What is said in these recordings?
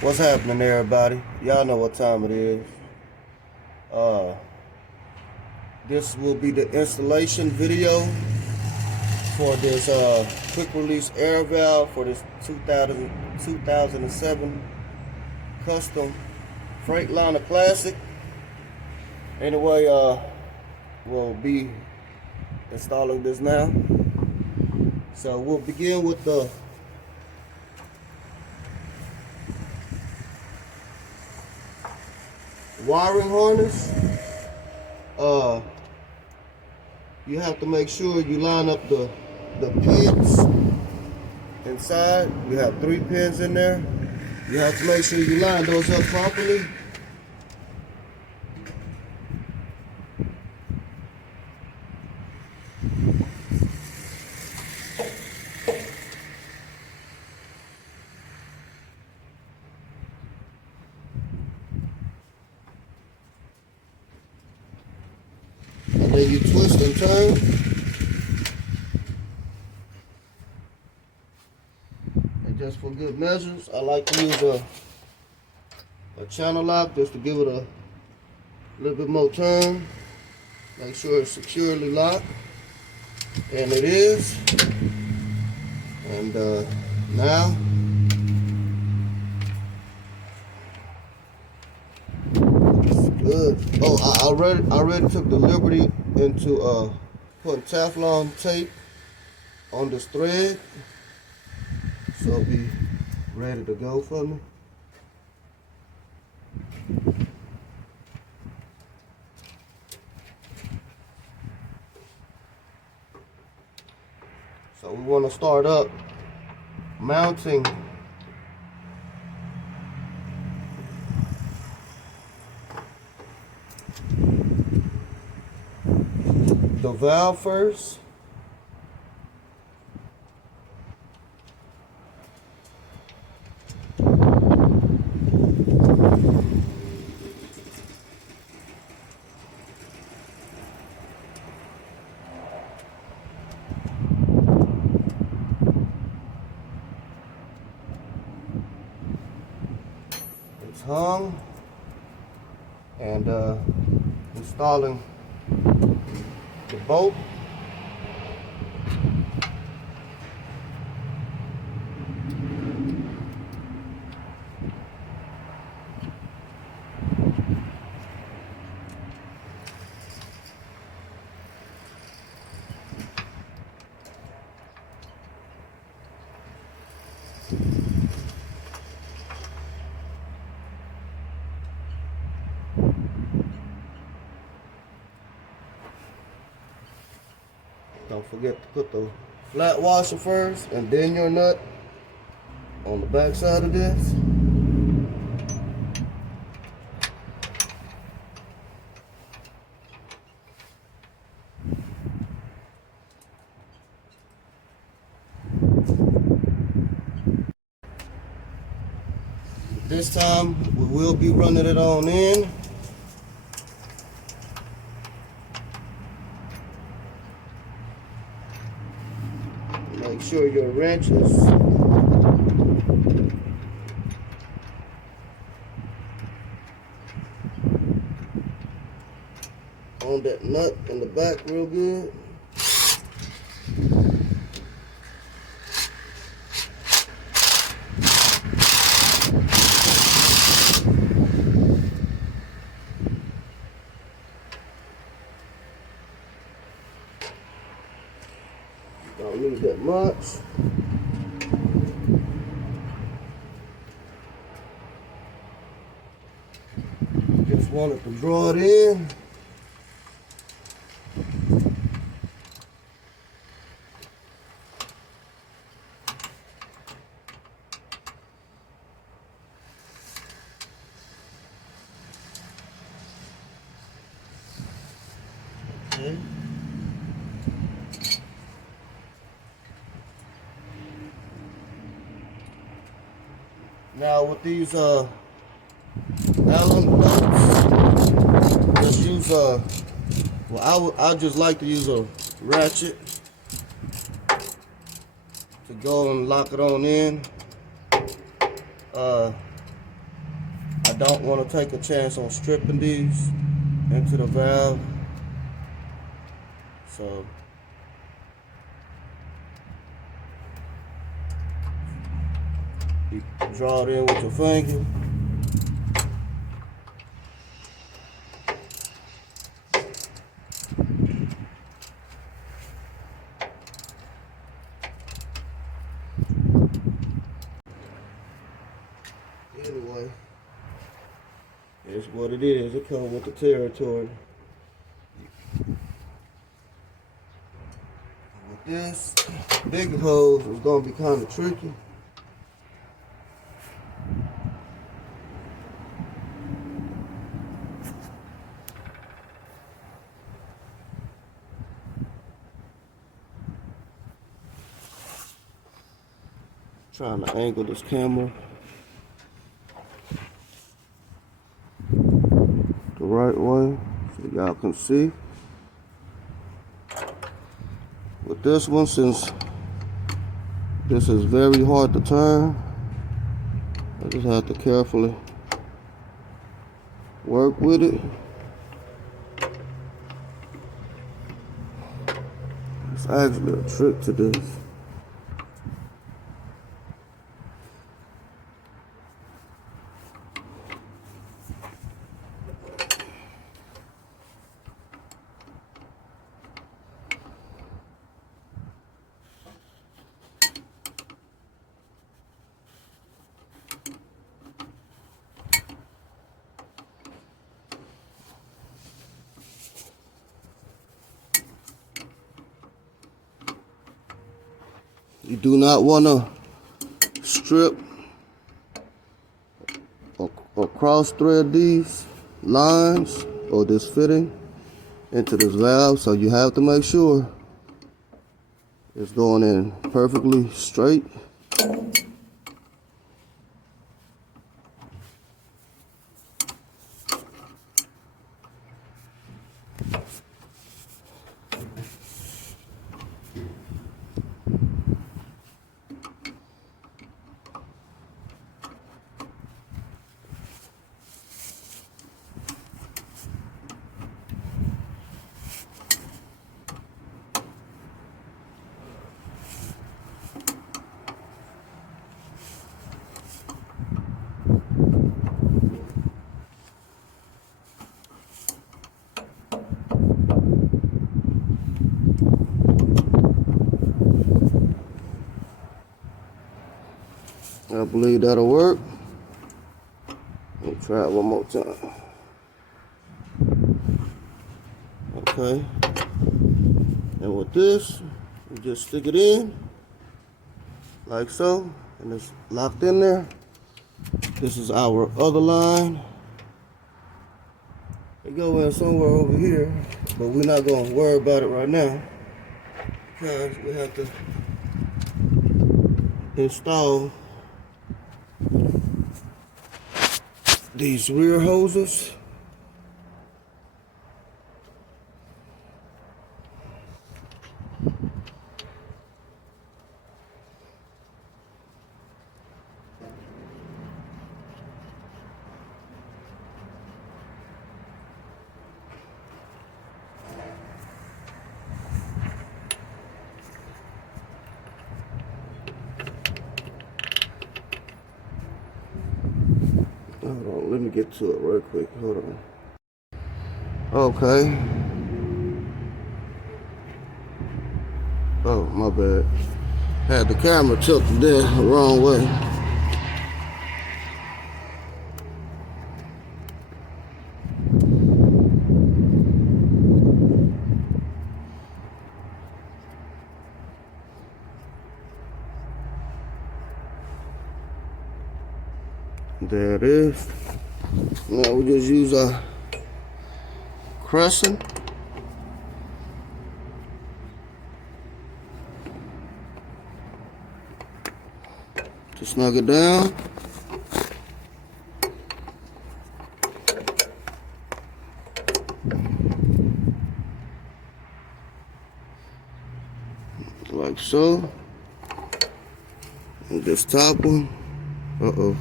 What's happening, everybody? Y'all know what time it is. Uh, this will be the installation video for this quick release air valve for this 2007 custom Freightliner Classic. Anyway, we'll be installing this now. So we'll begin with the wiring harness. You have to make sure you line up the pins inside. We have 3 pins in there. You have to make sure you line those up properly. And then you twist and turn. And just for good measures, I like to use a channel lock just to give it a little bit more turn. Make sure it's securely locked. And it is. And now good. Oh, I already took the liberty into putting Teflon tape on this thread, so it'll be ready to go for me. So we want to start up mounting the valve first. It's hung, and installing the bolt. Don't forget to put the flat washer first and then your nut on the back side of this. This time we will be running it on in. Make sure your wrench is on that nut in the back real good. Don't need that much. Just wanted to draw it in. Okay. Now with these Allen bolts, just use I just like to use a ratchet to go and lock it on in. I don't want to take a chance on stripping these into the valve. So you draw it in with your finger. Anyway, it's what it is. It comes with the territory. With this big hose, it's gonna be kind of tricky. Trying to angle this camera the right way so y'all can see. With this one, since this is very hard to turn, I just have to carefully work with it. It's actually a trick to this. You do not want to strip or cross thread these lines or this fitting into this valve, so you have to make sure it's going in perfectly straight. I believe that'll work. Let me try it one more time. Okay. And with this, you just stick it in like so, and it's locked in there. This is our other line. It go in somewhere over here, but we're not going to worry about it right now because we have to install these rear hoses. Hold on, let me get to it real quick. Hold on. Okay. Oh, my bad. Had the camera tilted there the wrong way. There it is. Now we just use a crescent. To snug it down. Like so. And this top one. Uh-oh.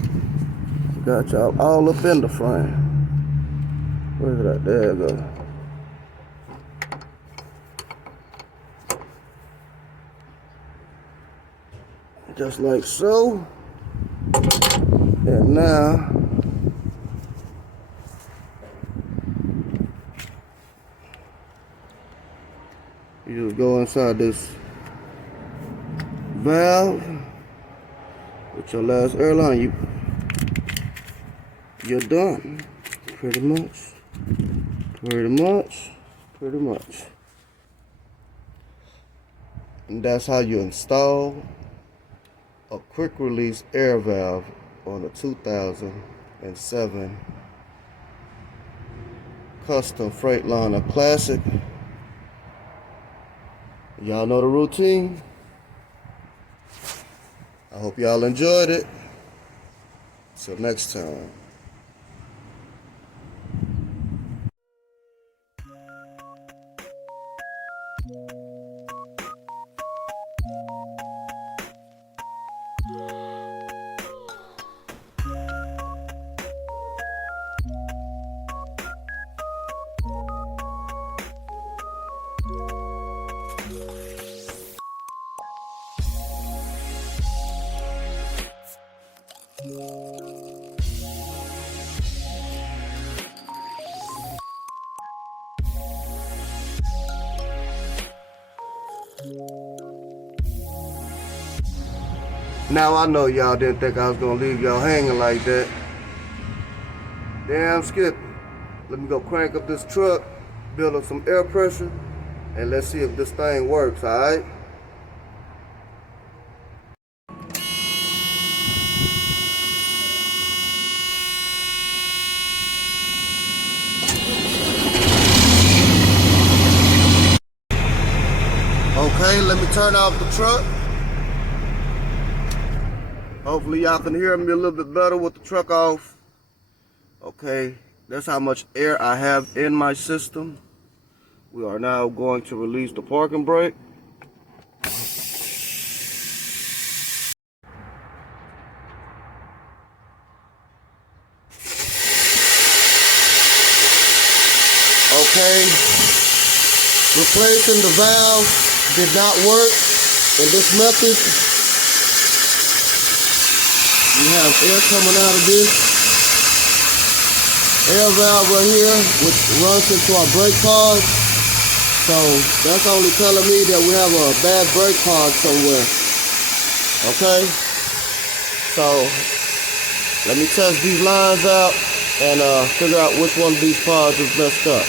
Got y'all all up in the frame. Where's that? There it go. Just like so. And now you just go inside this valve with your last airline. You're done. Pretty much. And that's how you install a quick release air valve on a 2007 custom Freightliner Classic. Y'all know the routine. I hope y'all enjoyed it. Till next time. Now I know y'all didn't think I was gonna leave y'all hanging like that. Damn Skippy. Let me go crank up this truck, build up some air pressure, and let's see if this thing works, alright? Okay, let me turn off the truck. Hopefully y'all can hear me a little bit better with the truck off. Okay, that's how much air I have in my system. We are now going to release the parking brake. Okay, replacing the valve did not work in this method. We have air coming out of this air valve right here, which runs into our brake pod. So that's only telling me that we have a bad brake pod somewhere. Okay, so let me test these lines out and figure out which one of these pods is messed up.